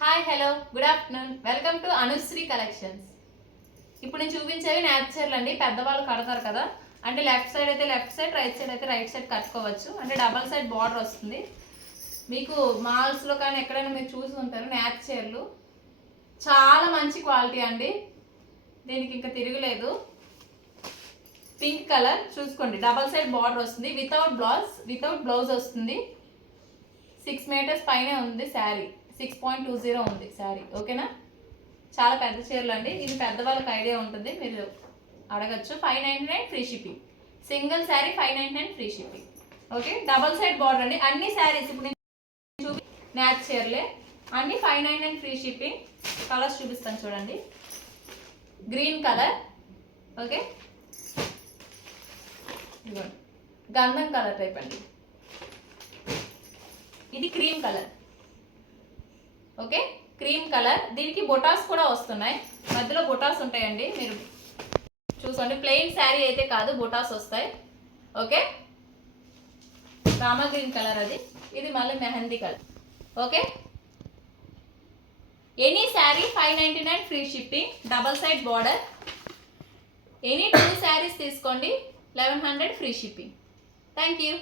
Hi hello good afternoon welcome to Anusri collections. ఇప్పుడు నేను చూపించేవి natural అండి. పెద్దవాళ్ళు కడతారు కదా, అంటే లెఫ్ట్ సైడ్ అయితే లెఫ్ట్ సైడ్, రైట్ సైడ్ అయితే రైట్ సైడ్ కట్టుకోవచ్చు. అంటే డబల్ సైడ్ బార్డర్ వస్తుంది. మీకు మాల్స్లో కానీ ఎక్కడైనా మీరు చూసి ఉంటారు. న్యాచురల్ చాలా మంచి క్వాలిటీ అండి, దీనికి ఇంకా తిరగలేదు. పింక్ కలర్ చూసుకోండి, డబల్ సైడ్ బార్డర్ వస్తుంది. వితౌట్ బ్లౌజ్ వస్తుంది. 6 మీటర్స్ పైనే ఉంది శారీ, 6.20 ఉంది శారీ. ఓకేనా, చాలా పెద్ద చీరలు అండి. ఇది పెద్దవాళ్ళకి ఐడియా ఉంటుంది, మీరు అడగచ్చు. 599 free shipping. Single sari 599 free shipping. Okay, double side border అండి. అన్ని శారీస్ ఇప్పుడు నేను మ్యాచ్ చీరలే అన్ని 599 ఫ్రీ షిప్పింగ్. కలర్స్ చూపిస్తాను చూడండి. గ్రీన్ కలర్, ఓకే, గంధం కలర్ టైప్ అండి. ఇది cream colour, okay, cream colour. దీనికి బొటాస్ కూడా వస్తున్నాయి, మధ్యలో బొటాస్ ఉంటాయండి, మీరు చూసుకోండి. ప్లెయిన్ శారీ అయితే కాదు, బొటాస్ వస్తాయి. ఓకే, రామా గ్రీన్ కలర్ అది. ఇది మళ్ళీ mehndi colour. Okay, any sari 599 free shipping, double side border. Any 2 saris తీసుకోండి, 1100 ఫ్రీ షిప్పింగ్. Thank you.